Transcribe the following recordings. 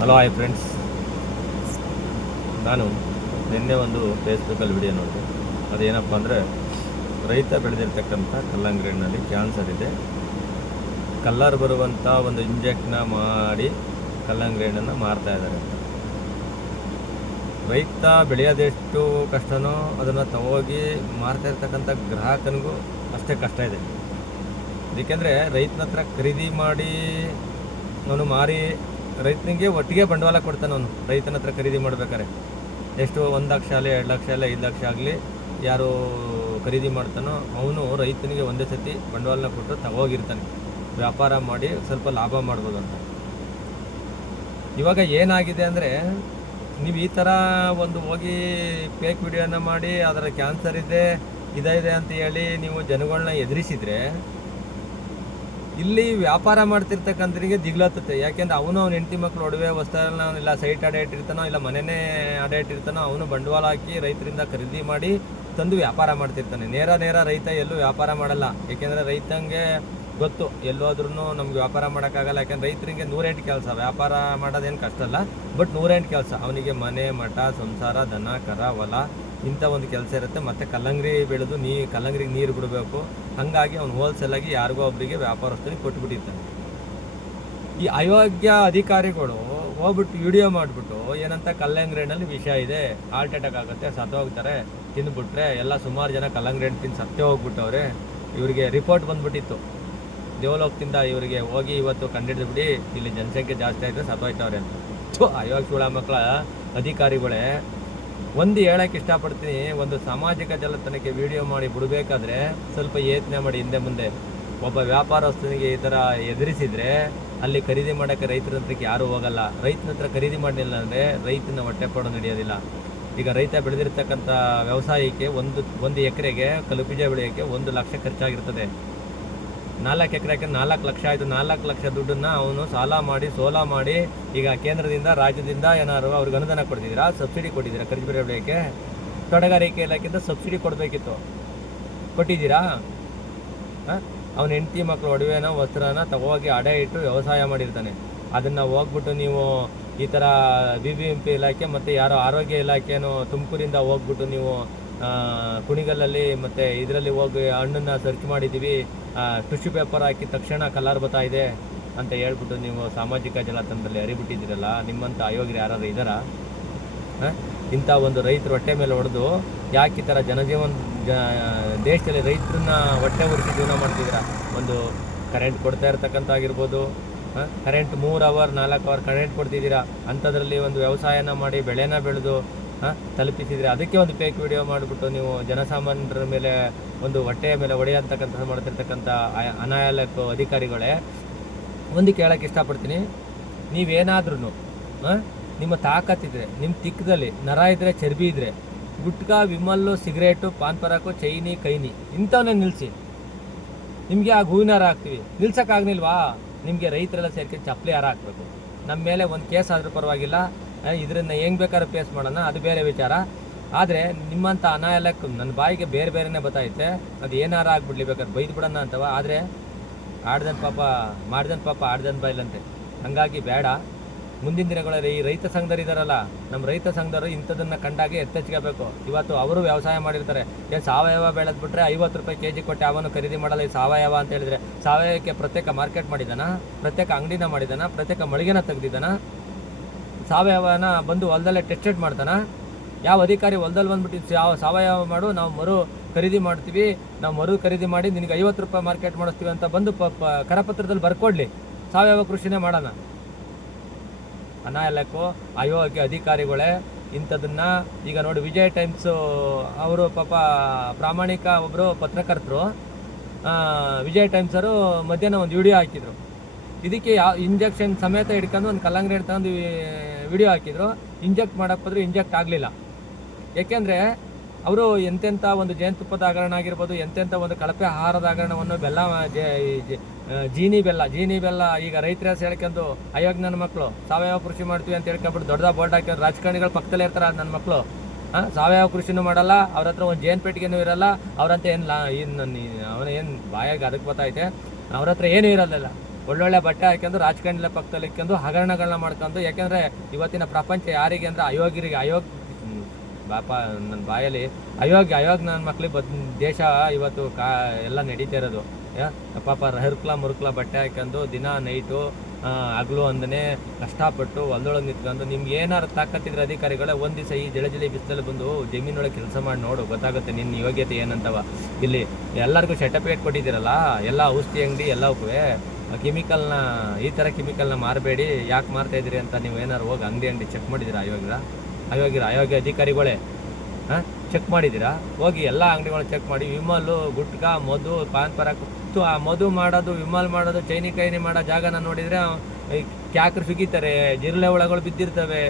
Hello hi friends. ನಾನು ನಿನ್ನೆ ಒಂದು ಫೇಸ್ಬುಕ್ಕಲ್ಲಿ ವಿಡಿಯೋ ನೋಡಿದೆ. ಅದೇನಪ್ಪ ಅಂದರೆ, ರೈತ ಬೆಳೆದಿರ್ತಕ್ಕಂಥ ಕಲ್ಲಂಗಡಿ ಹಣ್ಣಲ್ಲಿ ಕ್ಯಾನ್ಸರ್ ಇದೆ, ಕಲ್ಲರ್ ಬರುವಂಥ ಒಂದು ಇಂಜೆಕ್ಟ್ನ ಮಾಡಿ ಕಲ್ಲಂಗಡಿ ಹಣ್ಣನ್ನು ಮಾರ್ತಾ ಇದ್ದಾರೆ ಅಂತ. ರೈತ ಬೆಳೆಯೋದೆಷ್ಟು ಕಷ್ಟನೋ ಅದನ್ನು ತಗೋಗಿ ಮಾರ್ತಾ ಇರ್ತಕ್ಕಂಥ ಗ್ರಾಹಕನಿಗೂ ಅಷ್ಟೇ ಕಷ್ಟ ಇದೆ. ಏಕೆಂದರೆ ರೈತನ ಹತ್ರ ಖರೀದಿ ಮಾಡಿ ಅವನು ಮಾರಿ ರೈತನಿಗೆ ಒಟ್ಟಿಗೆ ಬಂಡವಾಳ ಕೊಡ್ತಾನೆ. ಅವನು ರೈತನ ಹತ್ರ ಖರೀದಿ ಮಾಡ್ಬೇಕಾರೆ ಎಷ್ಟು 1 ಲಕ್ಷ ಆಗಲಿ 2 ಲಕ್ಷ ಆಗಲಿ 5 ಲಕ್ಷ ಆಗಲಿ ಯಾರು ಖರೀದಿ ಮಾಡ್ತಾನೋ ಅವನು ರೈತನಿಗೆ ಒಂದೇ ಸತಿ ಬಂಡವಾಳನ ಕೊಟ್ಟು ತಗೋಗಿರ್ತಾನೆ, ವ್ಯಾಪಾರ ಮಾಡಿ ಸ್ವಲ್ಪ ಲಾಭ ಮಾಡ್ಬೋದು ಅಂತ. ಇವಾಗ ಏನಾಗಿದೆ ಅಂದರೆ, ನೀವು ಈ ಥರ ಒಂದು ಹೋಗಿ ಫೇಕ್ ವಿಡಿಯೋನ ಮಾಡಿ ಅದರ ಕ್ಯಾನ್ಸರ್ ಇದೆ ಇದಿದೆ ಅಂತ ಹೇಳಿ ನೀವು ಜನಗಳನ್ನ ಎದುರಿಸಿದರೆ ಇಲ್ಲಿ ವ್ಯಾಪಾರ ಮಾಡ್ತಿರ್ತಕ್ಕಂಥನಿಗೆ ದಿಗ್ಲತ್ತತೆ. ಯಾಕೆಂದ್ರೆ ಅವನು ಅವ್ನ ಹೆಂಡತಿ ಮಕ್ಕಳು ಒಡವೆ ವಸ್ತುಗಳನ್ನ ಇಲ್ಲ ಸೈಟ್ ಅಡೆ ಇಟ್ಟಿರ್ತಾನೋ ಇಲ್ಲ ಮನೆಯೇ ಅಡೆ ಇಟ್ಟಿರ್ತಾನೋ, ಅವನು ಬಂಡವಾಳ ಹಾಕಿ ರೈತರಿಂದ ಖರೀದಿ ಮಾಡಿ ತಂದು ವ್ಯಾಪಾರ ಮಾಡ್ತಿರ್ತಾನೆ. ನೇರ ರೈತ ಎಲ್ಲೂ ವ್ಯಾಪಾರ ಮಾಡಲ್ಲ. ಏಕೆಂದರೆ ರೈತಂಗೆ ಗೊತ್ತು ಎಲ್ಲೋದ್ರೂ ನಮ್ಗೆ ವ್ಯಾಪಾರ ಮಾಡೋಕ್ಕಾಗಲ್ಲ. ಯಾಕೆಂದ್ರೆ ರೈತರಿಗೆ 108 ಕೆಲಸ, ವ್ಯಾಪಾರ ಮಾಡೋದೇನು ಕಷ್ಟ ಅಲ್ಲ, ಬಟ್ 108 ಕೆಲಸ. ಅವನಿಗೆ ಮನೆ ಮಠ ಸಂಸಾರ ದನ ಕರ ಹೊಲ ಇಂಥ ಒಂದು ಕೆಲಸ ಇರುತ್ತೆ. ಮತ್ತು ಕಲ್ಲಂಗಡಿ ಬೆಳೆದು ಕಲ್ಲಂಗಡಿಗೆ ನೀರು ಬಿಡಬೇಕು. ಹಾಗಾಗಿ ಅವ್ನು ಹೋಲ್ಸೇಲಾಗಿ ಯಾರಿಗೋ ಒಬ್ಬರಿಗೆ ವ್ಯಾಪಾರಸ್ಥನಿಗೆ ಕೊಟ್ಬಿಟ್ಟಿರ್ತಾನೆ. ಈ ಅಯೋಗ್ಯ ಅಧಿಕಾರಿಗಳು ಹೋಗ್ಬಿಟ್ಟು ವಿಡಿಯೋ ಮಾಡಿಬಿಟ್ಟು ಏನಂತ ಕಲ್ಲಂಗಡಿ ಹಣ್ಣಲ್ಲಿ ವಿಷ ಇದೆ, ಹಾರ್ಟ್ ಅಟ್ಯಾಕ್ ಆಗುತ್ತೆ, ಸತ್ತೋಗ್ತಾರೆ, ತಿಂದುಬಿಟ್ರೆ ಎಲ್ಲ ಸುಮಾರು ಜನ ಕಲ್ಲಂಗಡಿ ಹಣ್ಣು ತಿಂದು ಸತ್ತೇ ಹೋಗ್ಬಿಟ್ಟವ್ರೆ. ಇವರಿಗೆ ರಿಪೋರ್ಟ್ ಬಂದ್ಬಿಟ್ಟಿತ್ತು ದೇವಲೋಕದಿಂದ, ಇವರಿಗೆ ಹೋಗಿ ಇವತ್ತು ಕಂಡಿಡಿದು ಬಿಡಿ ಇಲ್ಲಿ ಜನಸಂಖ್ಯೆ ಜಾಸ್ತಿ ಆಯಿತು ಸತ್ತೋಯ್ತವ್ರೆ ಅಂತ. ಅಯೋಗ್ಯ ಸುಳ ಮಕ್ಕಳ ಅಧಿಕಾರಿಗಳೇ, ಒಂದು ಹೇಳೋಕ್ಕೆ ಇಷ್ಟಪಡ್ತೀನಿ, ಒಂದು ಸಾಮಾಜಿಕ ಜಾಲತಾಣಕ್ಕೆ ವಿಡಿಯೋ ಮಾಡಿ ಬಿಡಬೇಕಾದ್ರೆ ಸ್ವಲ್ಪ ಯೋಚನೆ ಮಾಡಿ. ಹಿಂದೆ ಮುಂದೆ ಒಬ್ಬ ವ್ಯಾಪಾರಸ್ಥನಿಗೆ ಈ ಥರ ಎದುರಿಸಿದರೆ ಅಲ್ಲಿ ಖರೀದಿ ಮಾಡೋಕ್ಕೆ ರೈತರ ಹತ್ರಕ್ಕೆ ಯಾರೂ ಹೋಗಲ್ಲ. ರೈತನ ಹತ್ರ ಖರೀದಿ ಮಾಡಲಿಲ್ಲ ಅಂದರೆ ರೈತನ ಹೊಟ್ಟೆಪಾಡು ನಡೆಯೋದಿಲ್ಲ. ಈಗ ರೈತ ಬೆಳೆದಿರ್ತಕ್ಕಂಥ ವ್ಯವಸಾಯಕ್ಕೆ ಒಂದು ಎಕರೆಗೆ ಕಲ್ಲುಬೀಜ ಬೆಳೆಯೋಕ್ಕೆ 1 ಲಕ್ಷ ಖರ್ಚಾಗಿರ್ತದೆ. 4 ಎಕರೆಗೆ 4 ಲಕ್ಷ ಆಯಿತು. 4 ಲಕ್ಷ ದುಡ್ಡನ್ನು ಅವನು ಸೋಲ ಮಾಡಿ ಈಗ ಕೇಂದ್ರದಿಂದ ರಾಜ್ಯದಿಂದ ಏನಾದ್ರು ಅವ್ರಿಗೆ ಅನುದಾನ ಕೊಡ್ತಿದ್ದೀರಾ, ಸಬ್ಸಿಡಿ ಕೊಟ್ಟಿದ್ದೀರಾ? ಖರ್ಜು ಬೆಳೆಯೋಕ್ಕೆ ತೋಟಗಾರಿಕೆ ಇಲಾಖೆಯಿಂದ ಸಬ್ಸಿಡಿ ಕೊಡಬೇಕಿತ್ತು, ಕೊಟ್ಟಿದ್ದೀರಾ? ಅವನ ಹೆಂಡತಿ ಮಕ್ಕಳು ಒಡವೆನ ವಸ್ತ್ರನ ತಗೋಗಿ ಅಡೆ ಇಟ್ಟು ವ್ಯವಸಾಯ ಮಾಡಿರ್ತಾನೆ. ಅದನ್ನು ಹೋಗ್ಬಿಟ್ಟು ನೀವು ಈ ಥರ BBMP ಇಲಾಖೆ ಮತ್ತು ಯಾರೋ ಆರೋಗ್ಯ ಇಲಾಖೆನೋ ತುಮಕೂರಿಂದ ಹೋಗ್ಬಿಟ್ಟು ನೀವು ಕುಣಿಗಲ್ಲಲ್ಲಿ ಮತ್ತು ಇದರಲ್ಲಿ ಹೋಗಿ ಹಣ್ಣನ್ನು ಸರ್ಚ್ ಮಾಡಿದ್ದೀವಿ, ಟಿಶ್ಯೂ ಪೇಪರ್ ಹಾಕಿ ತಕ್ಷಣ ಕಲರ್ ಬರ್ತಾ ಇದೆ ಅಂತ ಹೇಳ್ಬಿಟ್ಟು ನೀವು ಸಾಮಾಜಿಕ ಜಾಲತಾಣದಲ್ಲಿ ಹರಿಬಿಟ್ಟಿದ್ದೀರಲ್ಲ. ನಿಮ್ಮಂಥ ಅಯೋಗ್ಯರು ಯಾರು ಇದ್ದಾರಾ? ಇಂಥ ಒಂದು ರೈತರ ಹೊಟ್ಟೆ ಮೇಲೆ ಹೊಡೆದು ಯಾಕೆ ಈ ಥರ ದೇಶದಲ್ಲಿ ರೈತರನ್ನ ಹೊಟ್ಟೆ ಉರಿಸಿ ಜೀವನ ಮಾಡ್ತಿದ್ದೀರಾ? ಒಂದು ಕರೆಂಟ್ ಕೊಡ್ತಾ ಇರ್ತಕ್ಕಂಥ ಆಗಿರ್ಬೋದು, ಕರೆಂಟ್ 3 ಅವರ್ 4 ಅವರ್ ಕರೆಂಟ್ ಕೊಡ್ತಿದ್ದೀರಾ. ಅಂಥದ್ರಲ್ಲಿ ಒಂದು ವ್ಯವಸಾಯನ ಮಾಡಿ ಬೆಳೆನ ಬೆಳೆದು ತಲುಪಿಸಿದರೆ ಅದಕ್ಕೆ ಒಂದು ಫೇಕ್ ವಿಡಿಯೋ ಮಾಡಿಬಿಟ್ಟು ನೀವು ಜನಸಾಮಾನ್ಯರ ಮೇಲೆ ಒಂದು ಹೊಟ್ಟೆಯ ಮೇಲೆ ಹೊಡೆಯತಕ್ಕಂಥ ಮಾಡ್ತಿರ್ತಕ್ಕಂಥ ಅನಾಯಕ ಅಧಿಕಾರಿಗಳೇ, ಒಂದು ಕೇಳೋಕ್ಕೆ ಇಷ್ಟಪಡ್ತೀನಿ. ನೀವೇನಾದ್ರೂ ನಿಮ್ಮ ತಾಕತ್ತಿದ್ರೆ, ನಿಮ್ಮ ತಿಕ್ಕದಲ್ಲಿ ನರ ಇದ್ದರೆ, ಚರ್ಬಿ ಇದ್ದರೆ, ಗುಟ್ಕಾ, ವಿಮಲ್ಲು, ಸಿಗರೇಟು, ಪಾನ್ ಪರಾಕು, ಚೈನಿ, ಕೈನಿ ಇಂಥವನ್ನೇ ನಿಲ್ಲಿಸಿ. ನಿಮಗೆ ಆ ಹೂವಿನ ಹಾರ ಹಾಕ್ತೀವಿ, ನಿಲ್ಸೋಕ್ಕಾಗಲಿಲ್ವಾ? ನಿಮಗೆ ರೈತರೆಲ್ಲ ಸೇರ್ಕೊಂಡು ಚಪ್ಪಲಿ ಹಾರ ಹಾಕಬೇಕು. ನಮ್ಮ ಮೇಲೆ ಒಂದು ಕೇಸ್ ಆದರೂ ಪರವಾಗಿಲ್ಲ, ಇದರಿಂದ ಹೆಂಗೆ ಬೇಕಾದ್ರೂ ಫೇಸ್ ಮಾಡೋಣ, ಅದು ಬೇರೆ ವಿಚಾರ. ಆದರೆ ನಿಮ್ಮಂಥ ಅನಾಯಲಕ್ಕೆ ನನ್ನ ಬಾಯಿಗೆ ಬೇರೆನೇ ಬತ್ತೈತೆ. ಅದು ಏನಾರ ಆಗ್ಬಿಡ್ಲಿ, ಬೇಕಾದ್ರೆ ಬೈದು ಬಿಡೋಣ ಅಂತವ. ಆದರೆ ಮಾಡ್ದನ್ ಪಾಪ ಆಡ್ದನ್ ಬಾಯಿಲಂತೆ. ಹಾಗಾಗಿ ಬೇಡ. ಮುಂದಿನ ದಿನಗಳಲ್ಲಿ ಈ ರೈತ ಸಂಘದವ್ರು ಇದ್ದಾರಲ್ಲ, ನಮ್ಮ ರೈತ ಸಂಘದವರು ಇಂಥದನ್ನು ಕಂಡಾಗೆ ಎತ್ತೆಚ್ಕೋಬೇಕು. ಇವತ್ತು ಅವರು ವ್ಯವಸಾಯ ಮಾಡಿರ್ತಾರೆ. ಏನು ಸಾವಯವ ಬೆಳೆದ್ಬಿಟ್ರೆ 50 ರೂಪಾಯಿ kg ಕೊಟ್ಟು ಅವನು ಖರೀದಿ ಮಾಡಲ್ಲ. ಈ ಸಾವಯವ ಅಂತ ಹೇಳಿದರೆ ಸಾವಯವಕ್ಕೆ ಪ್ರತ್ಯೇಕ ಮಾರ್ಕೆಟ್ ಮಾಡಿದಾನ, ಪ್ರತ್ಯೇಕ ಅಂಗಡಿನ ಮಾಡಿದಾನ, ಪ್ರತ್ಯೇಕ ಮಳಿಗೆನ ತೆಗೆದಿದ್ದಾನ? ಸಾವಯವನ ಬಂದು ಹೊಲದಲ್ಲೇ ಟೆಸ್ಟೆಡ್ ಮಾಡ್ತಾನ? ಯಾವ ಅಧಿಕಾರಿ ಹೊಲದಲ್ಲಿ ಬಂದ್ಬಿಟ್ಟು ಸಾವಯವ ಮಾಡು, ನಾವು ಖರೀದಿ ಮಾಡ್ತೀವಿ, ನಾವು ಖರೀದಿ ಮಾಡಿ ನಿನಗೆ 50 ರೂಪಾಯಿ ಮಾರ್ಕೆಟ್ ಮಾಡಿಸ್ತೀವಿ ಅಂತ ಬಂದು ಕರಪತ್ರದಲ್ಲಿ ಬರ್ಕೊಡ್ಲಿ, ಸಾವಯವ ಕೃಷಿನೇ ಮಾಡೋಣ? ಅನಾಯಲಕ್ಕೂ ಅಯೋಗ್ಯ ಅಧಿಕಾರಿಗಳೇ ಇಂಥದನ್ನು. ಈಗ ನೋಡಿ, ವಿಜಯ್ ಟೈಮ್ಸು ಅವರು ಪಾಪ ಪ್ರಾಮಾಣಿಕ ಒಬ್ಬರು ಪತ್ರಕರ್ತರು, ವಿಜಯ್ ಟೈಮ್ಸರು ಮಧ್ಯಾಹ್ನ ಒಂದು ವಿಡಿಯೋ ಹಾಕಿದರು. ಇದಕ್ಕೆ ಇಂಜೆಕ್ಷನ್ ಸಮೇತ ಹಿಡ್ಕೊಂಡು ಒಂದು ಕಲ್ಲಂಗಡಿ ತಗೊಂಡು ವಿಡಿಯೋ ಹಾಕಿದ್ರು. ಇಂಜೆಕ್ಟ್ ಮಾಡೋಕ್ಕೆ ಹೋದ್ರೆ ಇಂಜೆಕ್ಟ್ ಆಗಲಿಲ್ಲ. ಏಕೆಂದರೆ ಅವರು ಎಂತೆಂಥ ಒಂದು ಜೇನುತುಪ್ಪದ ಹಗರಣ ಆಗಿರ್ಬೋದು, ಎಂತೆಂಥ ಒಂದು ಕಳಪೆ ಆಹಾರದ ಹಗರಣವನ್ನು ಜೀನಿ ಬೆಲ್ಲ ಈಗ ರೈತರ ಹೇಳ್ಕೊಂಡು ಅಯೋಗ್ಯ ನನ್ನ ಮಕ್ಕಳು ಸಾವಯವ ಕೃಷಿ ಮಾಡ್ತೀವಿ ಅಂತ ಹೇಳ್ಕೊಂಡ್ಬಿಟ್ಟು ದೊಡ್ಡ ಬೋರ್ಡ್ ಹಾಕಿ ರಾಜಕಾರಣಿಗಳು ಪಕ್ಕದಲ್ಲೇ ಇರ್ತಾರೆ. ನನ್ನ ಮಕ್ಕಳು ಸಾವಯವ ಕೃಷಿನೂ ಮಾಡಲ್ಲ, ಅವ್ರ ಹತ್ರ ಒಂದು ಜೇನು ಪೆಟ್ಟಿಗೆನೂ ಇರಲ್ಲ, ಅವ್ರಂತ ಅವನ ಏನು ಬಾಯಾಗ ಅದಕ್ಕೆ ಗೊತ್ತೈತೆ, ಅವ್ರ ಹತ್ರ ಏನೂ ಇರಲ್ಲ. ಒಳ್ಳೊಳ್ಳೆ ಬಟ್ಟೆ ಹಾಕ್ಯಂಡು ರಾಜಕಾರಣಿಗಳ ಪಕ್ಕದಲ್ಲಿ ಇಕ್ಕೊಂಡು ಹಗರಣಗಳನ್ನ ಮಾಡ್ಕೊಂಡು, ಯಾಕೆಂದರೆ ಇವತ್ತಿನ ಪ್ರಪಂಚ ಯಾರಿಗೆ ಅಂದರೆ ಅಯೋಗ್ಯರಿಗೆ. ಬಾಪ ನನ್ನ ಬಾಯಲ್ಲಿ ಅಯೋಗ್ಯ ನನ್ನ ಮಕ್ಳಿಗೆ ದೇಶ ಇವತ್ತು ಎಲ್ಲ ನಡೀತಾ ಇರೋದು. ಪಾಪ ಹರ್ಕ್ಲ ಮುರುಕ್ಲ ಬಟ್ಟೆ ಹಾಕ್ಯಂಡು ದಿನ ನೈಟು ಹಗಲು ಅಂದನೆ ಕಷ್ಟಪಟ್ಟು ಹೊಲದೊಳಗೆ ನಿಂತ್ಕೊಂಡು, ನಿಮ್ಗೆ ಏನಾರು ತಾಕತ್ತಿದ್ರೆ ಅಧಿಕಾರಿಗಳೇ ಒಂದು ದಿವಸ ಈ ಜಳಿ ಬಿಸಿಲಲ್ಲಿ ಬಂದು ಜಮೀನೊಳಗೆ ಕೆಲಸ ಮಾಡಿ ನೋಡು, ಗೊತ್ತಾಗುತ್ತೆ ನಿನ್ನ ಯೋಗ್ಯತೆ ಏನಂತವ. ಇಲ್ಲಿ ಎಲ್ಲರಿಗೂ ಸರ್ಟಿಫಿಕೇಟ್ ಕೊಟ್ಟಿದ್ದೀರಲ್ಲ, ಎಲ್ಲ ಔಷಧಿ ಅಂಗಡಿ ಎಲ್ಲವಕ್ಕೂ ಕೆಮಿಕಲ್ನ, ಈ ಥರ ಕೆಮಿಕಲ್ನ ಮಾರಬೇಡಿ, ಯಾಕೆ ಮಾರ್ತಾ ಇದ್ದೀರಿ ಅಂತ ನೀವು ಏನಾರು ಹೋಗಿ ಅಂಗಡಿ ಚೆಕ್ ಮಾಡಿದ್ದೀರಾ? ಅಯೋಗ್ಯ ಅಧಿಕಾರಿಗಳೇ ಚೆಕ್ ಮಾಡಿದ್ದೀರಾ? ಹೋಗಿ ಎಲ್ಲ ಅಂಗಡಿಗಳನ್ನ ಚೆಕ್ ಮಾಡಿ, ವಿಮಲ್ಲು, ಗುಟ್ಕಾ, ಮಧು, ಪಾನ್ ಪರಾಕ್, ಆ ಮಧು ಮಾಡೋದು, ವಿಮಲ್ ಮಾಡೋದು, ಚೈನಿ ಮಾಡೋ ಜಾಗನ ನೋಡಿದರೆ ಕ್ಯಾಕ್ರು ಸಿಗಿತಾರೆ, ಜಿರಳೆ ಹುಳಗಳು ಬಿದ್ದಿರ್ತವೆ,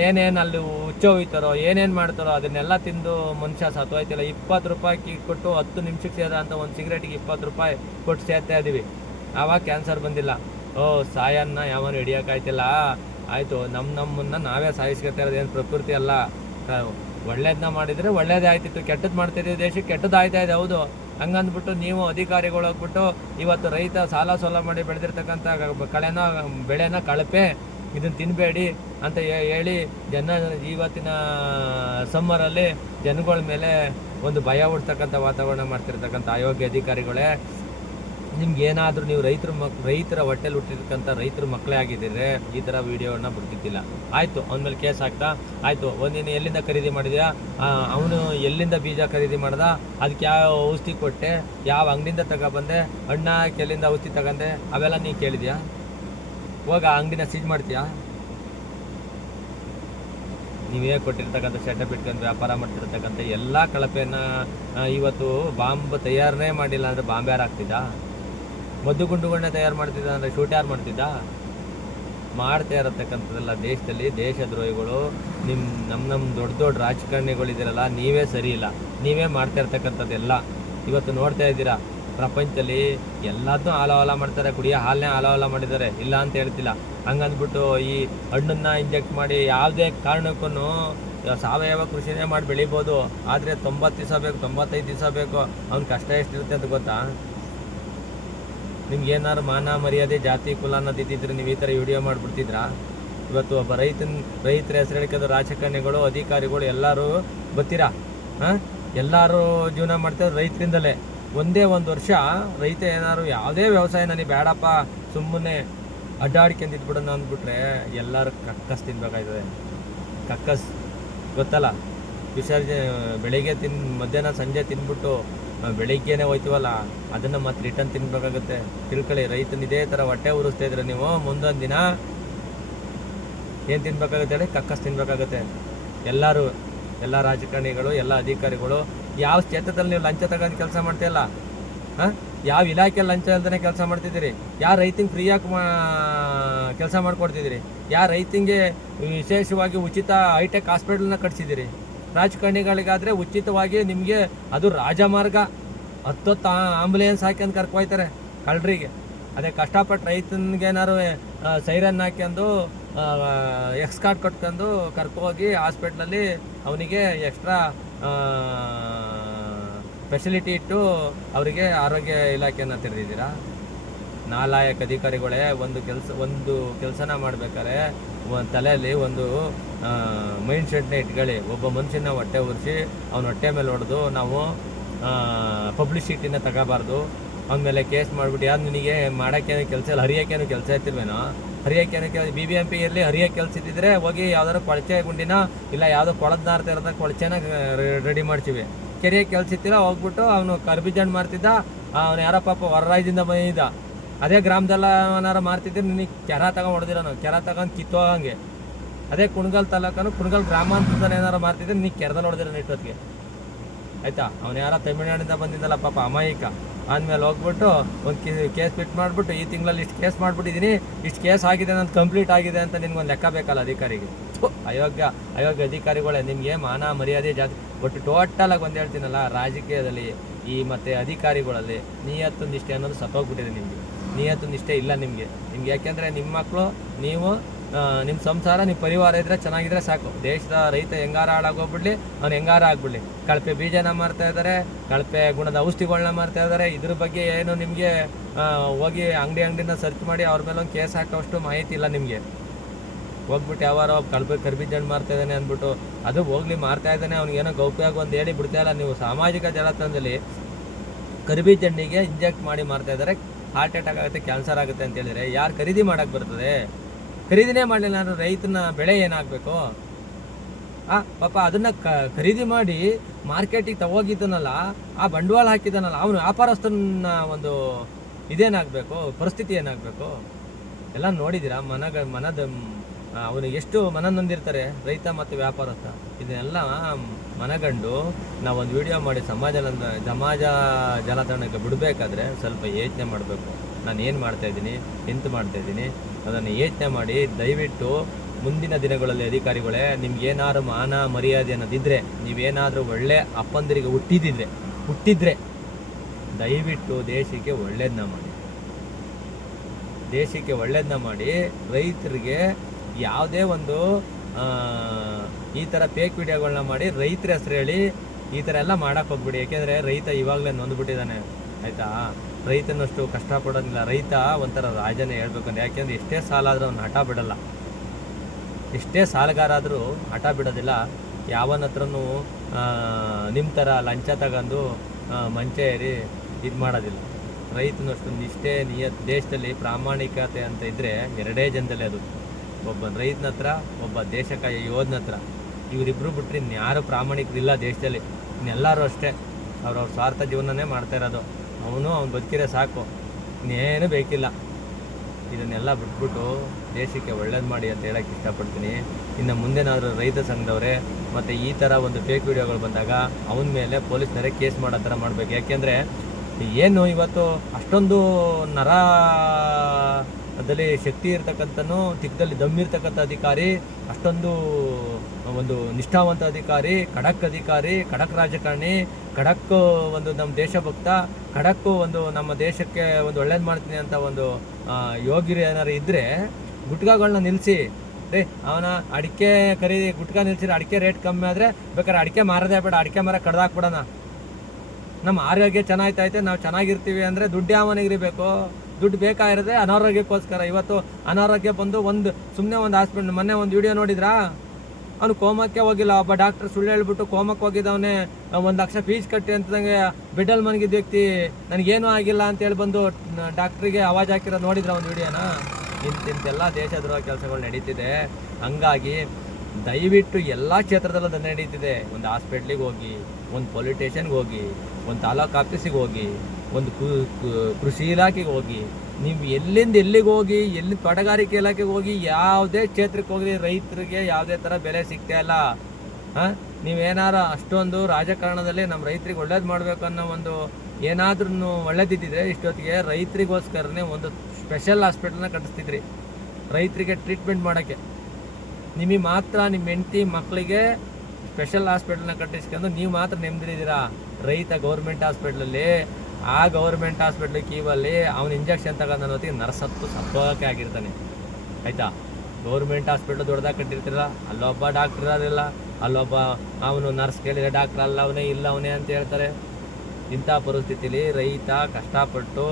ಏನೇನು ಅಲ್ಲಿ ಹುಚ್ಚ ಹೋಯ್ತಾರೋ ಏನೇನು ಮಾಡ್ತಾರೋ ಅದನ್ನೆಲ್ಲ ತಿಂದು ಮನುಷ್ಯ ಸತ್ತೋಯ್ತಿಲ್ಲ. 20 ರೂಪಾಯಿ ಕೊಟ್ಟು 10 ನಿಮಿಷಕ್ಕೆ ಸೇದ ಅಂತ ಒಂದು ಸಿಗರೇಟಿಗೆ 20 ರೂಪಾಯಿ ಕೊಟ್ಟು ಸೇರ್ತಾ ಇದ್ದೀವಿ. ಆವಾಗ ಕ್ಯಾನ್ಸರ್ ಬಂದಿಲ್ಲ. ಸಾಯನ್ನ ಯಾವನು ಹಿಡಿಯೋಕ್ಕಾಯ್ತಿಲ್ಲ. ಆಯಿತು, ನಮ್ಮನ್ನು ನಾವೇ ಸಾಯಿಸ್ಕೊತಾ ಇರೋದು, ಏನು ಪ್ರಕೃತಿ ಅಲ್ಲ. ಒಳ್ಳೇದನ್ನ ಮಾಡಿದರೆ ಒಳ್ಳೇದೇ ಆಯ್ತಿತ್ತು, ಕೆಟ್ಟದ್ದು ಮಾಡ್ತಿದ್ದೀವಿ, ದೇಶಕ್ಕೆ ಕೆಟ್ಟದ್ದು ಆಯ್ತಾ ಇದೆ. ಹೌದು, ಹಂಗಂದ್ಬಿಟ್ಟು ನೀವು ಅಧಿಕಾರಿಗಳು ಹೋಗ್ಬಿಟ್ಟು ಇವತ್ತು ರೈತ ಸಾಲ ಮಾಡಿ ಬೆಳೆದಿರ್ತಕ್ಕಂಥ ಬೆಳೆನ ಕಳಪೆ, ಇದನ್ನು ತಿನ್ನಬೇಡಿ ಅಂತ ಹೇಳಿ ಇವತ್ತಿನ ಸಮ್ಮರಲ್ಲಿ ಜನಗಳ ಮೇಲೆ ಒಂದು ಭಯ ಹುಡ್ತಕ್ಕಂಥ ವಾತಾವರಣ ಮಾಡ್ತಿರ್ತಕ್ಕಂಥ ಅಯೋಗ್ಯ ಅಧಿಕಾರಿಗಳೇ, ನಿಮ್ಗೇನಾದರೂ ನೀವು ರೈತರ ಹೊಟ್ಟೆಲಿ ಹುಟ್ಟಿರ್ತಕ್ಕಂಥ ರೈತರ ಮಕ್ಕಳೇ ಆಗಿದ್ದರೆ ಈ ಥರ ವೀಡಿಯೋನ ಬಿಡ್ತಿದ್ದಿಲ್ಲ. ಆಯಿತು, ಅವನ ಮೇಲೆ ಕೇಸ್ ಹಾಕ್ತಾ, ಆಯಿತು, ಒಂದಿನ ಎಲ್ಲಿಂದ ಖರೀದಿ ಮಾಡಿದ್ಯಾ, ಅವನು ಎಲ್ಲಿಂದ ಬೀಜ ಖರೀದಿ ಮಾಡ್ದ, ಅದಕ್ಕೆ ಯಾವ ಔಷಧಿ ಕೊಟ್ಟೆ, ಯಾವ ಅಂಗಡಿಯಿಂದ ತಗೊಬಂದೆ, ಎಲ್ಲಿಂದ ಔಷಧಿ ತಗೊಂಡೆ, ಅವೆಲ್ಲ ನೀನು ಕೇಳಿದ್ಯಾ? ಹೋಗ ಅಂಗಡಿನ ಸೀಜ್ ಮಾಡ್ತೀಯಾ? ನೀವೇ ಕೊಟ್ಟಿರ್ತಕ್ಕಂಥ ಸರ್ಟಿಫಿಕೇಟ್ ವ್ಯಾಪಾರ ಮಾಡ್ತಿರ್ತಕ್ಕಂಥ ಎಲ್ಲ ಕಳಪೆಯನ್ನು ಇವತ್ತು ಬಾಂಬ್ ತಯಾರನೇ ಮಾಡಿಲ್ಲ ಅಂದರೆ ಬಾಂಬ್ ಯಾರು ಆಗ್ತಿದ್ದ? ಮದ್ದು ಗುಂಡುಗಳನ್ನ ತಯಾರು ಮಾಡ್ತಿದ್ದ ಅಂದರೆ ಶೂಟ್ ಯಾರು ಮಾಡ್ತಿದ್ದ? ಮಾಡ್ತಾ ಇರತಕ್ಕಂಥದ್ದೆಲ್ಲ ದೇಶದಲ್ಲಿ ದೇಶದ್ರೋಹಿಗಳು, ನಮ್ಮ ದೊಡ್ಡ ರಾಜಕಾರಣಿಗಳಿದ್ದೀರಲ್ಲ, ನೀವೇ ಸರಿ ಇಲ್ಲ, ನೀವೇ ಮಾಡ್ತಾ ಇರ್ತಕ್ಕಂಥದ್ದೆಲ್ಲ ಇವತ್ತು ನೋಡ್ತಾ ಇದ್ದೀರಾ. ಪ್ರಪಂಚದಲ್ಲಿ ಎಲ್ಲದನ್ನೂ ಆಲೋಲ ಮಾಡ್ತಾರೆ, ಕುಡಿಯೋ ಹಾಲನ್ನೇ ಆಲೋಲ ಮಾಡಿದ್ದಾರೆ, ಇಲ್ಲ ಅಂತ ಹೇಳ್ತಿಲ್ಲ. ಹಂಗಂದ್ಬಿಟ್ಟು ಈ ಹಣ್ಣನ್ನು ಇಂಜೆಕ್ಟ್ ಮಾಡಿ ಯಾವುದೇ ಕಾರಣಕ್ಕೂ ಸಾವಯವ ಕೃಷಿನೇ ಮಾಡಿ ಬೆಳಿಬೋದು, ಆದರೆ 90 ದಿವಸ ಬೇಕು, 95 ದಿವಸ ಬೇಕು. ಅವ್ನ ಕಷ್ಟ ಎಷ್ಟಿರುತ್ತೆ ಅಂತ ಗೊತ್ತಾ? ನಿಮ್ಗೆ ಏನಾದ್ರು ಮಾನ ಮರ್ಯಾದೆ ಜಾತಿ ಕುಲ ಅನ್ನೋದಿದ್ದಿದ್ರೆ ನೀವು ಈ ಥರ ವಿಡಿಯೋ ಮಾಡಿಬಿಡ್ತಿದ್ರಾ? ಇವತ್ತು ಒಬ್ಬ ರೈತರ ಹೆಸರು ಹೇಳಿಕೊಂಡು ರಾಜಕಾರಣಿಗಳು, ಅಧಿಕಾರಿಗಳು ಎಲ್ಲರೂ ಬರ್ತೀರಾ? ಎಲ್ಲರೂ ಜೀವನ ಮಾಡ್ತಾರೆ ರೈತರಿಂದಲೇ. ಒಂದೇ ಒಂದು ವರ್ಷ ರೈತ ಏನಾದ್ರು ಯಾವುದೇ ವ್ಯವಸಾಯ ನನಗೆ ಬೇಡಪ್ಪ, ಸುಮ್ಮನೆ ಅಡ್ಡಾಡ್ಕೊಂಡಿದ್ಬಿಡೋಣ ಅಂದ್ಬಿಟ್ರೆ ಎಲ್ಲರೂ ಕಕ್ಕಸ್ ತಿನ್ಬೇಕಾಯ್ತದೆ. ಕಕ್ಕಸ್ ಗೊತ್ತಲ್ಲ, ವಿಸರ್ಜನೆ ಬೆಳಿಗ್ಗೆ ಮಧ್ಯಾಹ್ನ ಸಂಜೆ ತಿನ್ಬಿಟ್ಟು ಬೆಳಿಗ್ಗೆನೇ ಹೋಯ್ತೀವಲ್ಲ, ಅದನ್ನು ಮತ್ತೆ ರಿಟರ್ನ್ ತಿನ್ಬೇಕಾಗುತ್ತೆ. ತಿಳ್ಕೊಳ್ಳಿ, ರೈತನ ಇದೇ ಥರ ಹೊಟ್ಟೆ ಉರಿಸ್ತಾ ಇದ್ರೆ ನೀವು ಮುಂದೊಂದು ದಿನ ಏನು ತಿನ್ಬೇಕಾಗುತ್ತೆ ಹೇಳಿ? ಕಕ್ಕಸ್ ತಿನ್ಬೇಕಾಗುತ್ತೆ. ಎಲ್ಲ ರಾಜಕಾರಣಿಗಳು, ಎಲ್ಲ ಅಧಿಕಾರಿಗಳು ಯಾವ ಕ್ಷೇತ್ರದಲ್ಲಿ ನೀವು ಲಂಚ ತಗೊಂಡು ಕೆಲಸ ಮಾಡ್ತೀಯಲ್ಲ, ಯಾವ ಇಲಾಖೆ ಲಂಚ ಇಲ್ದೇ ಕೆಲಸ ಮಾಡ್ತಿದ್ದೀರಿ? ಯಾವ ರೈತಿಂಗ್ ಫ್ರೀಯಾಗಿ ಕೆಲಸ ಮಾಡಿಕೊಡ್ತಿದ್ದೀರಿ? ಯಾವ ರೈತಿಂಗೆ ವಿಶೇಷವಾಗಿ ಉಚಿತ ಹೈಟೆಕ್ ಹಾಸ್ಪಿಟಲ್ನ ಕಟ್ಸಿದ್ದೀರಿ? ರಾಜಕಾರಣಿಗಳಿಗಾದರೆ ಉಚಿತವಾಗಿ ನಿಮಗೆ ಅದು ರಾಜಮಾರ್ಗ 10 ಆಂಬುಲೆನ್ಸ್ ಹಾಕ್ಯಂದು ಕರ್ಕೊಯ್ತಾರೆ ಕಳ್ಳರಿಗೆ. ಅದೇ ಕಷ್ಟಪಟ್ಟು ರೈತನಿಗೇನಾದ್ರು ಸೈರನ್ ಹಾಕ್ಯಂದು ಎಕ್ಸ್ಕಾರ್ಟ್ ಕಟ್ಕೊಂಡು ಕರ್ಕೋಗಿ ಹಾಸ್ಪಿಟ್ಲಲ್ಲಿ ಅವನಿಗೆ ಎಕ್ಸ್ಟ್ರಾ ಫೆಸಿಲಿಟಿ ಇಟ್ಟು ಅವರಿಗೆ ಆರೋಗ್ಯ ಇಲಾಖೆಯನ್ನು ತೆರೆದಿದ್ದೀರಾ? ನಾಲಾಯಕ ಅಧಿಕಾರಿಗಳೇ, ಒಂದು ಕೆಲಸನ ಮಾಡ್ಬೇಕಾದ್ರೆ ತಲೆಯಲ್ಲಿ ಒಂದು ಮೈಂಡ್ ಸೆಟ್ನ ಇಟ್ಕೊಳ್ಳಿ. ಒಬ್ಬ ಮನುಷ್ಯನ ಹೊಟ್ಟೆ ಉರಿಸಿ ಅವನ ಹೊಟ್ಟೆ ಮೇಲೆ ಹೊಡೆದು ನಾವು ಪಬ್ಲಿಸಿಟಿನ ತಗೋಬಾರ್ದು. ಅವನ ಮೇಲೆ ಕೇಸ್ ಮಾಡಿಬಿಟ್ಟು ಯಾರು ನಿನಗೆ ಮಾಡೋಕ್ಕೇನು ಕೆಲಸ ಇಲ್ಲ, ಹರಿಯೋಕ್ಕೇನು ಕೆಲಸ ಇರ್ತಿಲ್ವೇನೋ? ಹರಿಯೋಕ್ಕೇನು BBMP ಇರಲಿ, ಹರಿಯೋಕ್ಕೆ ಕೆಲಸ ಇದ್ದಿದ್ರೆ ಹೋಗಿ ಯಾವ್ದಾದ್ರು ಕೊಳಚೆ ಗುಂಡಿನ ಇಲ್ಲ ಯಾವುದೋ ಕೊಳದ ನಾರ್ತಾ ಇರೋದ ಕೊಳಚೆನ ರೆಡಿ ಮಾಡ್ತೀವಿ. ಕೆರೆಯ ಕೆಲಸ ಇತ್ತಿಲ್ಲ, ಹೋಗ್ಬಿಟ್ಟು ಅವನು ಕರ್ಬಿಜಣ್ಣು ಮಾರ್ತಿದ್ದ, ಅವನು ಯಾರೋ ಪಾಪ ಹೊರ ರಾಜ್ಯದಿಂದ ಬಂದಿದ್ದ, ಅದೇ ಗ್ರಾಮದಲ್ಲ ಏನಾರು ಮಾರ್ತಿದ್ರೆ ನಿನಗೆ ಕೆರ ತಗೊಂಡು ಹೊಡೆದಿರೋನು, ಕೆರ ತಗೊಂಡು ಕಿತ್ತೋಗಂಗೆ. ಅದೇ ಕುಣಗಲ್ ತಾಲೂಕನು ಕುಣಗಲ್ ಗ್ರಾಮಾಂತರದಲ್ಲಿ ಏನಾರು ಮಾರ್ತಿದ್ರೆ ನಿನಗೆ ಕೆರದಲ್ಲಿ ಹೊಡೆದಿರೋ ಇಟ್ಟೊತ್ತಿಗೆ, ಆಯಿತಾ? ಅವನು ಯಾರೋ ತಮಿಳ್ನಾಡಿಂದ ಬಂದಿದ್ದಲ್ಲ ಪಾಪ ಅಮಾಯಿಕ. ಆದಮೇಲೆ ಹೋಗ್ಬಿಟ್ಟು ಒಂದು ಕೇಸ್ ಫಿಟ್ ಮಾಡಿಬಿಟ್ಟು ಈ ತಿಂಗಳಲ್ಲಿ ಇಷ್ಟು ಕೇಸ್ ಮಾಡಿಬಿಟ್ಟಿದ್ದೀನಿ, ಇಷ್ಟು ಕೇಸ್ ಆಗಿದೆ, ನಂದು ಕಂಪ್ಲೀಟ್ ಆಗಿದೆ ಅಂತ ನಿನ್ಗೊಂದು ಲೆಕ್ಕ ಬೇಕಲ್ಲ ಅಧಿಕಾರಿಗೆ. ಅಯೋಗ್ಯ ಅಧಿಕಾರಿಗಳೇ, ನಿಮಗೆ ಮಾನ ಮರ್ಯಾದೆ ಜಾತಿ ಒಟ್ಟು ಟೋಟಲಾಗಿ ಒಂದು ಹೇಳ್ತೀನಲ್ಲ, ರಾಜಕೀಯದಲ್ಲಿ ಮತ್ತು ಅಧಿಕಾರಿಗಳಲ್ಲಿ ನಿಯತ್ತು ನಿಷ್ಠೆ ಅನ್ನೋದು ಸತ್ತೋಗ್ಬಿಟ್ಟಿದೆ. ನಿಮಗೆ ನಿಯತ್ತು ನಿಷ್ಠೆ ಇಲ್ಲ ನಿಮಗೆ. ಯಾಕೆಂದರೆ ನಿಮ್ಮ ಮಕ್ಕಳು ನೀವು ನಿಮ್ಮ ಸಂಸಾರ ನಿಮ್ಮ ಪರಿವಾರ ಇದ್ದರೆ ಚೆನ್ನಾಗಿದ್ರೆ ಸಾಕು. ದೇಶದ ರೈತ ಹೆಂಗಾರ ಹಾಳಾಗೋಗ್ಬಿಡ್ಲಿ, ಅವ್ನು ಹೆಂಗಾರ ಆಗ್ಬಿಡ್ಲಿ. ಕಳಪೆ ಬೀಜನ ಮಾರ್ತಾ ಇದ್ದಾರೆ, ಕಳಪೆ ಗುಣದ ಔಷಧಿಗಳನ್ನ ಮಾರ್ತಾ ಇದ್ದಾರೆ. ಇದ್ರ ಬಗ್ಗೆ ಏನು ನಿಮಗೆ ಹೋಗಿ ಅಂಗಡಿನ ಸರ್ಚ್ ಮಾಡಿ ಅವ್ರ ಮೇಲೆ ಒಂದು ಕೇಸ್ ಹಾಕೋಷ್ಟು ಮಾಹಿತಿ ಇಲ್ಲ ನಿಮಗೆ. ಹೋಗ್ಬಿಟ್ಟು ಯಾವಾರೋ ಕಳಪೆ ಕರ್ಬೀಜ ಹಣ್ಣು ಮಾರ್ತಾ ಇದ್ದಾನೆ ಅಂದ್ಬಿಟ್ಟು ಅದು ಹೋಗ್ಲಿ ಮಾರ್ತಾ ಇದ್ದಾನೆ, ಅವ್ನಿಗೇನೋ ಗೌಪ್ಯಾಗ ಒಂದು ಹೇಳಿ ಬಿಡ್ತಾ ಇಲ್ಲ. ನೀವು ಸಾಮಾಜಿಕ ಜಾಲತಾಣದಲ್ಲಿ ಕರ್ಬೀಜ ಹಣ್ಣಿಗೆ ಇಂಜೆಕ್ಟ್ ಮಾಡಿ ಮಾರ್ತಾ ಇದ್ದಾರೆ, ಹಾರ್ಟ್ ಅಟ್ಯಾಕ್ ಆಗುತ್ತೆ, ಕ್ಯಾನ್ಸರ್ ಆಗುತ್ತೆ ಅಂತ ಹೇಳಿದರೆ ಯಾರು ಖರೀದಿ ಮಾಡೋಕ್ಕೆ ಬರ್ತದೆ? ಖರೀದಿನೇ ಮಾಡಲಿಲ್ಲ ಅಂದ್ರೆ ರೈತನ ಬೆಳೆ ಏನಾಗಬೇಕು? ಪಾಪ ಅದನ್ನು ಖರೀದಿ ಮಾಡಿ ಮಾರ್ಕೆಟಿಗೆ ತಗೋಗಿದ್ದಾನಲ್ಲ, ಆ ಬಂಡವಾಳ ಹಾಕಿದ್ದಾನಲ್ಲ, ಅವನು ವ್ಯಾಪಾರಸ್ಥನ ಒಂದು ಇದೇನಾಗಬೇಕು, ಪರಿಸ್ಥಿತಿ ಏನಾಗಬೇಕು? ಎಲ್ಲ ನೋಡಿದ್ದೀರಾ? ಅವನು ಎಷ್ಟು ಮನನೊಂದಿರ್ತಾರೆ ರೈತ ಮತ್ತು ವ್ಯಾಪಾರಸ್ಥ. ಇದನ್ನೆಲ್ಲ ಮನಗಂಡು ನಾವೊಂದು ವಿಡಿಯೋ ಮಾಡಿ ಸಮಾಜ ಜಾಲತಾಣಕ್ಕೆ ಬಿಡಬೇಕಾದ್ರೆ ಸ್ವಲ್ಪ ಯೋಚನೆ ಮಾಡಬೇಕು. ನಾನು ಏನು ಮಾಡ್ತಾಯಿದ್ದೀನಿ, ಎಂತ ಮಾಡ್ತಾಯಿದ್ದೀನಿ, ಅದನ್ನು ಯೋಚನೆ ಮಾಡಿ ದಯವಿಟ್ಟು ಮುಂದಿನ ದಿನಗಳಲ್ಲಿ ಅಧಿಕಾರಿಗಳೇ, ನಿಮ್ಗೇನಾದ್ರು ಮಾನ ಮರ್ಯಾದೆ ಅನ್ನೋದಿದ್ದರೆ, ನೀವೇನಾದರೂ ಒಳ್ಳೆ ಅಪ್ಪಂದಿರಿಗೆ ಹುಟ್ಟಿದ್ರೆ ದಯವಿಟ್ಟು ದೇಶಕ್ಕೆ ಒಳ್ಳೇದನ್ನ ಮಾಡಿ ರೈತರಿಗೆ ಯಾವುದೇ ಒಂದು ಈ ಥರ ಫೇಕ್ ವಿಡಿಯೋಗಳನ್ನ ಮಾಡಿ ರೈತರ ಹೆಸರು ಹೇಳಿ ಈ ಥರ ಎಲ್ಲ ಮಾಡೋಕ್ಕೆ ಹೋಗ್ಬಿಡಿ. ಯಾಕೆಂದರೆ ರೈತ ಇವಾಗಲೇ ನೊಂದ್ಬಿಟ್ಟಿದ್ದಾನೆ, ಆಯಿತಾ? ರೈತನಷ್ಟು ಕಷ್ಟಪಡೋದಿಲ್ಲ. ರೈತ ಒಂಥರ ರಾಜನೇ ಹೇಳ್ಬೇಕಂದ್ರೆ, ಯಾಕೆಂದರೆ ಎಷ್ಟೇ ಸಾಲ ಆದರೂ ಅವ್ನು ಹಠ ಬಿಡಲ್ಲ, ಎಷ್ಟೇ ಸಾಲಗಾರ ಆದರೂ ಹಠ ಬಿಡೋದಿಲ್ಲ. ಯಾವನ ಹತ್ರನೂ ನಿಮ್ಮ ಥರ ಲಂಚ ತಗೊಂಡು ಮಂಚ ಏರಿ ಇದು ಮಾಡೋದಿಲ್ಲ. ರೈತನಷ್ಟು ನಿಷ್ಠೆ ದೇಶದಲ್ಲಿ ಪ್ರಾಮಾಣಿಕತೆ ಅಂತ ಇದ್ದರೆ ಎರಡೇ ಜನದಲ್ಲಿ, ಅದು ಒಬ್ಬ ರೈತನ ಹತ್ರ, ಒಬ್ಬ ದೇಶಕಾಯ ಯೋಧನ ಹತ್ರ. ಇವರಿಬ್ಬರು ಬಿಟ್ಟರೆ ಇನ್ಯಾರು ಪ್ರಾಮಾಣಿಕರಿಲ್ಲ ದೇಶದಲ್ಲಿ. ಇನ್ನೆಲ್ಲರೂ ಅಷ್ಟೇ ಅವ್ರವ್ರ ಸ್ವಾರ್ಥ ಜೀವನನೇ ಮಾಡ್ತಾ ಇರೋದು. ಅವನು ಬದುಕಿರೋ ಸಾಕು, ಇನ್ನೇನು ಬೇಕಿಲ್ಲ. ಇದನ್ನೆಲ್ಲ ಬಿಟ್ಬಿಟ್ಟು ದೇಶಕ್ಕೆ ಒಳ್ಳೇದು ಮಾಡಿ ಅಂತ ಹೇಳೋಕ್ಕೆ ಇಷ್ಟಪಡ್ತೀನಿ. ಇನ್ನು ಮುಂದೆನಾದರೂ ರೈತ ಸಂಘದವರೇ ಮತ್ತು ಈ ಥರ ಒಂದು ಫೇಕ್ ವಿಡಿಯೋಗಳು ಬಂದಾಗ ಅವನ ಮೇಲೆ ಪೊಲೀಸ್ನವರೇ ಕೇಸ್ ಮಾಡೋ ಥರ ಮಾಡಬೇಕು. ಯಾಕೆಂದರೆ ಏನು ಇವತ್ತು ಅಷ್ಟೊಂದು ನರದಲ್ಲಿ ಶಕ್ತಿ ಇರ್ತಕ್ಕಂಥನು, ತಿಕ್ಕದಲ್ಲಿ ದಮ್ಮಿರ್ತಕ್ಕಂಥ ಅಧಿಕಾರಿ, ಅಷ್ಟೊಂದು ಒಂದು ನಿಷ್ಠಾವಂತ ಅಧಿಕಾರಿ, ಖಡಕ್ ರಾಜಕಾರಣಿ, ಖಡಕ್ ಒಂದು ನಮ್ಮ ದೇಶಭಕ್ತ, ಖಡಕ್ಕು ಒಂದು ನಮ್ಮ ದೇಶಕ್ಕೆ ಒಂದು ಒಳ್ಳೇದು ಮಾಡ್ತೀನಿ ಅಂತ ಒಂದು ಯೋಗ್ಯರು ಏನಾರು ಇದ್ದರೆ ಗುಟ್ಕಾಗಳನ್ನ ನಿಲ್ಲಿಸಿ ಅವನ ಅಡಿಕೆ ಗುಟ್ಕಾ ನಿಲ್ಸಿದ್ರೆ ಅಡಿಕೆ ರೇಟ್ ಕಮ್ಮಿ ಆದರೆ ಬೇಕಾದ್ರೆ ಅಡಿಕೆ ಮಾರದೇ ಬೇಡ, ಅಡಿಕೆ ಮರ ಕಡ್ದಾಕ್ಬಿಡೋಣ. ನಮ್ಮ ಆರೋಗ್ಯ ಚೆನ್ನಾಯ್ತೈತೆ, ನಾವು ಚೆನ್ನಾಗಿರ್ತೀವಿ ಅಂದರೆ ದುಡ್ಡು ಯಾವನಿಗಿರಬೇಕು? ದುಡ್ಡು ಬೇಕಾಗಿರೋದೆ ಅನಾರೋಗ್ಯಕ್ಕೋಸ್ಕರ. ಇವತ್ತು ಅನಾರೋಗ್ಯ ಬಂದು ಸುಮ್ಮನೆ ಒಂದು ಹಾಸ್ಪಿಟ್ಲ್, ಮೊನ್ನೆ ಒಂದು ವಿಡಿಯೋ ನೋಡಿದ್ರಾ? ಅವನು ಕೋಮಕ್ಕೆ ಹೋಗಿಲ್ಲ, ಒಬ್ಬ ಡಾಕ್ಟ್ರ್ ಸುಳ್ಳು ಹೇಳ್ಬಿಟ್ಟು ಕೋಮಕ್ಕೆ ಹೋಗಿದ್ದವನೇ 1 ಲಕ್ಷ ಫೀಸ್ ಕಟ್ಟಿ ಅಂತಂಗೆ ಬೆಡ್ಡಲ್ಲಿ ಮನಗಿದ್ದ ವ್ಯಕ್ತಿ ನನಗೇನೂ ಆಗಿಲ್ಲ ಅಂತೇಳಿ ಬಂದು ಡಾಕ್ಟ್ರಿಗೆ ಆವಾಜ್ ಹಾಕಿರೋದು ನೋಡಿದ್ರ ಒಂದು ವಿಡಿಯೋನ? ಇಂತೆಲ್ಲ ದೇಶದ್ರೋಹ ಕೆಲಸಗಳು ನಡೀತಿದೆ. ಹಂಗಾಗಿ ದಯವಿಟ್ಟು ಎಲ್ಲ ಕ್ಷೇತ್ರದಲ್ಲೂ ಅದು ನಡೀತಿದೆ. ಒಂದು ಹಾಸ್ಪಿಟ್ಲಿಗೆ ಹೋಗಿ, ಒಂದು ಪೊಲೀಸ್ ಸ್ಟೇಷನ್ಗೆ ಹೋಗಿ, ಒಂದು ತಾಲೂಕು ಆಫೀಸಿಗೆ ಹೋಗಿ, ಒಂದು ಕೃಷಿ ಇಲಾಖೆಗೆ ಹೋಗಿ, ನೀವು ಎಲ್ಲಿಗೆ ಹೋಗಿ, ತೋಟಗಾರಿಕೆ ಇಲಾಖೆಗೆ ಹೋಗಿ, ಯಾವುದೇ ಕ್ಷೇತ್ರಕ್ಕೆ ಹೋಗಿ ರೈತರಿಗೆ ಯಾವುದೇ ಥರ ಬೆಲೆ ಸಿಗ್ತಾ ಇಲ್ಲ. ನೀವೇನಾರು ಅಷ್ಟೊಂದು ರಾಜಕಾರಣದಲ್ಲಿ ನಮ್ಮ ರೈತರಿಗೆ ಒಳ್ಳೇದು ಮಾಡಬೇಕು ಅನ್ನೋ ಒಂದು ಏನಾದ್ರೂ ಒಳ್ಳೇದಿದ್ದಿದ್ರೆ ಇಷ್ಟೊತ್ತಿಗೆ ರೈತರಿಗೋಸ್ಕರನೇ ಒಂದು ಸ್ಪೆಷಲ್ ಹಾಸ್ಪಿಟಲ್ನ ಕಟ್ಟಿಸ್ತಿದ್ರಿ, ರೈತರಿಗೆ ಟ್ರೀಟ್ಮೆಂಟ್ ಮಾಡೋಕ್ಕೆ. ನಿಮಗೆ ಮಾತ್ರ ನಿಮ್ಮ ಹೆಂಡತಿ ಮಕ್ಕಳಿಗೆ ಸ್ಪೆಷಲ್ ಹಾಸ್ಪಿಟಲ್ನ ಕಟ್ಟಿಸ್ಕೊಂಡು ನೀವು ಮಾತ್ರ ನೆಮ್ಮದಿದ್ದೀರಾ. ರೈತ ಗೌರ್ಮೆಂಟ್ ಹಾಸ್ಪಿಟ್ಲಲ್ಲಿ, ಆ ಗೌರ್ಮೆಂಟ್ ಹಾಸ್ಪಿಟ್ಲ್ ಕ್ಯೂವಲ್ಲಿ ಅವನು ಇಂಜೆಕ್ಷನ್ ತಗೊಂಡು ಅನ್ನೋತ್ತಿಗೆ ಸತ್ತೋಗಕ್ಕೆ ಆಗಿರ್ತಾನೆ, ಆಯಿತಾ? ಗೌರ್ಮೆಂಟ್ ಹಾಸ್ಪಿಟ್ಲ್ ದೊಡ್ಡದಾಗಿ ಕಟ್ಟಿರ್ತಿರಲ್ಲ, ಅಲ್ಲೊಬ್ಬ ಡಾಕ್ಟರ್ ಇರೋದಿಲ್ಲ, ಅಲ್ಲೊಬ್ಬ ಅವನು ನರ್ಸ್ ಕೇಳಿದರೆ ಡಾಕ್ಟ್ರ್ ಅಲ್ಲವನೇ ಇಲ್ಲವನೇ ಅಂತ ಹೇಳ್ತಾರೆ. ಇಂಥ ಪರಿಸ್ಥಿತಿಲಿ ರೈತ ಕಷ್ಟಪಟ್ಟು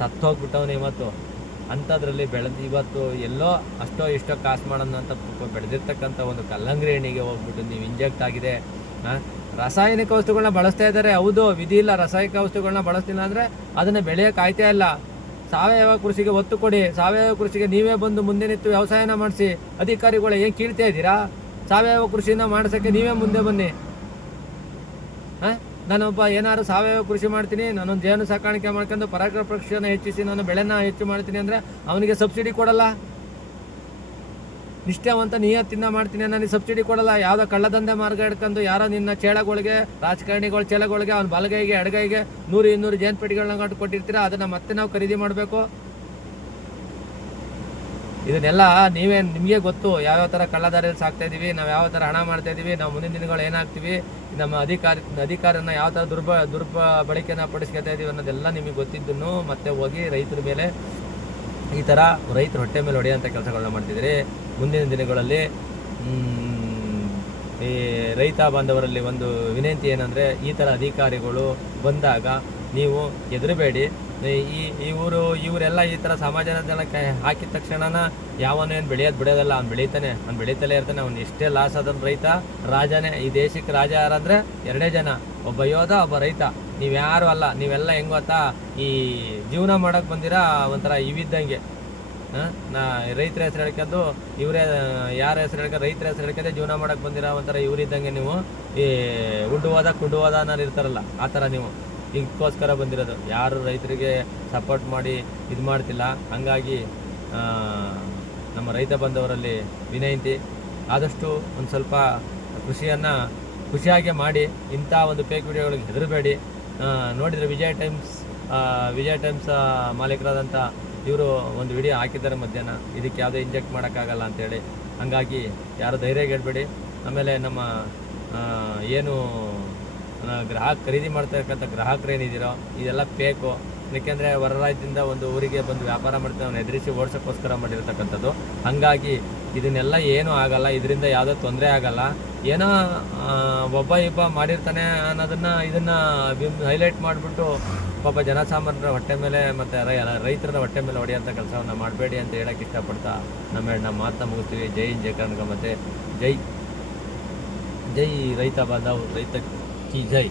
ಸತ್ತೋಗ್ಬಿಟ್ಟವನೇ ಇವತ್ತು. ಅಂಥದ್ರಲ್ಲಿ ಇವತ್ತು ಎಲ್ಲೋ ಅಷ್ಟೋ ಇಷ್ಟೋ ಕಾಸು ಮಾಡೋಣ ಅಂತ ಬೆಳೆದಿರ್ತಕ್ಕಂಥ ಒಂದು ಕಲ್ಲಂಗಡಿ ಹಣ್ಣಿಗೆ ಹೋಗ್ಬಿಟ್ಟು ನೀವು ಇಂಜೆಕ್ಟ್ ಆಗಿದೆ. ರಾಸಾಯನಿಕ ವಸ್ತುಗಳನ್ನ ಬಳಸ್ತಾ ಇದ್ದಾರೆ, ಹೌದು, ವಿಧಿ ಇಲ್ಲ. ರಾಸಾಯನಿಕ ವಸ್ತುಗಳನ್ನ ಬಳಸ್ತಿಲ್ಲ ಅಂದರೆ ಅದನ್ನು ಬೆಳೆಯೋಕೆ ಆಯ್ತಾ ಇಲ್ಲ. ಸಾವಯವ ಕೃಷಿಗೆ ಒತ್ತು ಕೊಡಿ. ಸಾವಯವ ಕೃಷಿಗೆ ನೀವೇ ಬಂದು ಮುಂದೆ ನಿಂತು ವ್ಯವಸಾಯನ ಮಾಡಿಸಿ. ಅಧಿಕಾರಿಗಳು ಏನು ಕೀಳ್ತಾ ಇದ್ದೀರಾ? ಸಾವಯವ ಕೃಷಿನ ಮಾಡಿಸೋಕ್ಕೆ ನೀವೇ ಮುಂದೆ ಬನ್ನಿ. ನಾನೊಬ್ಬ ಏನಾದ್ರು ಸಾವಯವ ಕೃಷಿ ಮಾಡ್ತೀನಿ, ನಾನೊಂದು ಜೇನು ಸಾಕಾಣಿಕೆ ಮಾಡ್ಕೊಂಡು ಪರಾಗಸ್ಪರ್ಶನ ಹೆಚ್ಚಿಸಿ ನಾನು ಬೆಳೆನ ಹೆಚ್ಚು ಮಾಡ್ತೀನಿ ಅಂದರೆ ಅವನಿಗೆ ಸಬ್ಸಿಡಿ ಕೊಡಲ್ಲ. ನಿಷ್ಠಾವಂತ ನಿಯತ್ತಿಂದ ಮಾಡ್ತೀನಿ ನನಗೆ ಸಬ್ಸಿಡಿ ಕೊಡಲ್ಲ. ಯಾವುದೋ ಕಳ್ಳದಂಧೆ ಮಾರ್ಗ ಹಿಡ್ಕೊಂಡು ಯಾರೋ ನಿನ್ನ ಚೇಳಗಳಿಗೆ, ರಾಜಕಾರಣಿಗಳ ಚೇಳಗಳಿಗೆ, ಅವ್ನ ಬಲಗೈಗೆ ಎಡಗೈಗೆ 100-200 ಜೇನುಪೆಟ್ಟಿಗಳನ್ನ ಕೊಟ್ಟಿರ್ತೀರ, ಅದನ್ನು ಮತ್ತೆ ನಾವು ಖರೀದಿ ಮಾಡಬೇಕು. ಇದನ್ನೆಲ್ಲ ನಿಮಗೆ ಗೊತ್ತು, ಯಾವ್ಯಾವ ಥರ ಕಳ್ಳದಾರಿಯಲ್ಲಿ ಸಾಕ್ತಾ ಇದ್ದೀವಿ, ನಾವು ಯಾವ ಥರ ಹಣ ಮಾಡ್ತಾ ಇದ್ದೀವಿ, ನಾವು ಮುಂದಿನ ದಿನಗಳು ಏನಾಗ್ತೀವಿ, ನಮ್ಮ ಅಧಿಕಾರನ ಯಾವ ಥರ ಬಳಕೆನ ಪಡಿಸ್ಕೊತಾ ಇದ್ದೀವಿ ಅನ್ನೋದೆಲ್ಲ ನಿಮಗೆ ಗೊತ್ತಿದ್ದನ್ನು ಮತ್ತೆ ಹೋಗಿ ರೈತರ ಮೇಲೆ ಈ ಥರ ರೈತರು ಹೊಟ್ಟೆ ಮೇಲೆ ಹೊಡೆಯೋಂಥ ಕೆಲಸಗಳನ್ನ ಮಾಡ್ತಿದ್ದೀರಿ. ಮುಂದಿನ ದಿನಗಳಲ್ಲಿ ಈ ರೈತ ಬಾಂಧವರಲ್ಲಿ ಒಂದು ವಿನಂತಿ ಏನಂದರೆ, ಈ ಥರ ಅಧಿಕಾರಿಗಳು ಬಂದಾಗ ನೀವು ಹೆದರಬೇಡಿ. ಇವರೆಲ್ಲ ಈ ಥರ ಸಮಾಜಕ್ಕೆ ಹಾಕಿದ ತಕ್ಷಣ ಯಾವನೇನು ಬೆಳೆಯೋದು ಬಿಡೋದಲ್ಲ, ಅವ್ನು ಬೆಳೀತಾನೆ, ಅವ್ನು ಬೆಳೀತಲೇ ಇರ್ತಾನೆ. ಅವ್ನು ಎಷ್ಟೇ ಲಾಸ್ ಆದನು ರೈತ ರಾಜನೇ. ಈ ದೇಶಕ್ಕೆ ರಾಜ ಯಾರಂದರೆ ಎರಡೇ ಜನ, ಒಬ್ಬ ಯೋಧ, ಒಬ್ಬ ರೈತ. ನೀವ್ಯಾರು ಅಲ್ಲ, ನೀವೆಲ್ಲ ಹೆಂಗೆ ಗೊತ್ತಾ, ಈ ಜೀವನ ಮಾಡೋಕ್ಕೆ ಬಂದಿರಾ ಒಂಥರ ಇವಿದ್ದಂಗೆ. ನಾ ರೈತರ ಹೆಸರು ಹೇಳ್ಕೊಂಡು ಇವರೇ ಯಾರ ಹೆಸರು ಹೇಳ್ಕೊಂಡು ರೈತರ ಹೆಸರು ಹೇಳ್ಕೊಂಡೆ ಜೀವನ ಮಾಡೋಕ್ಕೆ ಬಂದಿರೋ ಒಂಥರ ಇವರಿದ್ದಂಗೆ. ನೀವು ಈ ಕುಂಡು ಹೋದ ಅನ್ನೋರು ಇರ್ತಾರಲ್ಲ, ಆ ಥರ ನೀವು ಇದಕ್ಕೋಸ್ಕರ ಬಂದಿರೋದು. ಯಾರು ರೈತರಿಗೆ ಸಪೋರ್ಟ್ ಮಾಡಿ ಇದು ಮಾಡ್ತಿಲ್ಲ. ಹಂಗಾಗಿ ನಮ್ಮ ರೈತ ಬಂಧವರಲ್ಲಿ ವಿನಂತಿ, ಆದಷ್ಟು ಒಂದು ಸ್ವಲ್ಪ ಕೃಷಿಯನ್ನು ಖುಷಿಯಾಗಿ ಮಾಡಿ. ಇಂಥ ಒಂದು ಫೇಕ್ ವಿಡಿಯೋಗಳಿಗೆ ಹೆದರಬೇಡಿ. ನೋಡಿದರೆ ವಿಜಯ ಟೈಮ್ಸ್ ಮಾಲೀಕರಾದಂಥ ಇವರು ಒಂದು ವಿಡಿಯೋ ಹಾಕಿದ್ದಾರೆ ಮಧ್ಯಾಹ್ನ, ಇದಕ್ಕೆ ಯಾವುದೇ ಇಂಜೆಕ್ಟ್ ಮಾಡೋಕ್ಕಾಗಲ್ಲ ಅಂತೇಳಿ. ಹಂಗಾಗಿ ಯಾರು ಧೈರ್ಯಗೆಡಬೇಡಿ. ಆಮೇಲೆ ನಮ್ಮ ಏನು ಖರೀದಿ ಮಾಡ್ತಕ್ಕಂಥ ಗ್ರಾಹಕರೇನಿದ್ದೀರೋ ಇದೆಲ್ಲ ಫೇಕು. ಏಕೆಂದರೆ ಹೊರ ರಾಜ್ಯದಿಂದ ಒಂದು ಊರಿಗೆ ಬಂದು ವ್ಯಾಪಾರ ಮಾಡ್ತಾರೆ, ಅವ್ನು ಎದುರಿಸಿ ಓಡಿಸೋಕ್ಕೋಸ್ಕರ ಮಾಡಿರ್ತಕ್ಕಂಥದ್ದು. ಹಾಗಾಗಿ ಇದನ್ನೆಲ್ಲ ಏನೂ ಆಗಲ್ಲ, ಇದರಿಂದ ಯಾವುದೋ ತೊಂದರೆ ಆಗಲ್ಲ. ಏನೋ ಒಬ್ಬ ಇಬ್ಬ ಮಾಡಿರ್ತಾನೆ ಅನ್ನೋದನ್ನು ಇದನ್ನು ಹೈಲೈಟ್ ಮಾಡಿಬಿಟ್ಟು ಪಾಪ ಜನಸಾಮಾನ್ಯರ ಹೊಟ್ಟೆ ಮೇಲೆ ಮತ್ತು ರೈತರ ಹೊಟ್ಟೆ ಮೇಲೆ ಹೊಡೆಯೋಂಥ ಕೆಲಸವನ್ನು ಮಾಡಬೇಡಿ ಅಂತ ಹೇಳೋಕ್ಕೆ ಇಷ್ಟಪಡ್ತಾ ನಮ್ಮ ಮಾತನ್ನ ಮುಗಿಸ್ತೀವಿ. ಜೈ ಹಿಂದ್, ಜೈ ಕರ್ನಾಟಕ, ಮತ್ತು ಜೈ ರೈತ ಬಾಂಧವ್, ರೈತ ಕಿ ಜೈ.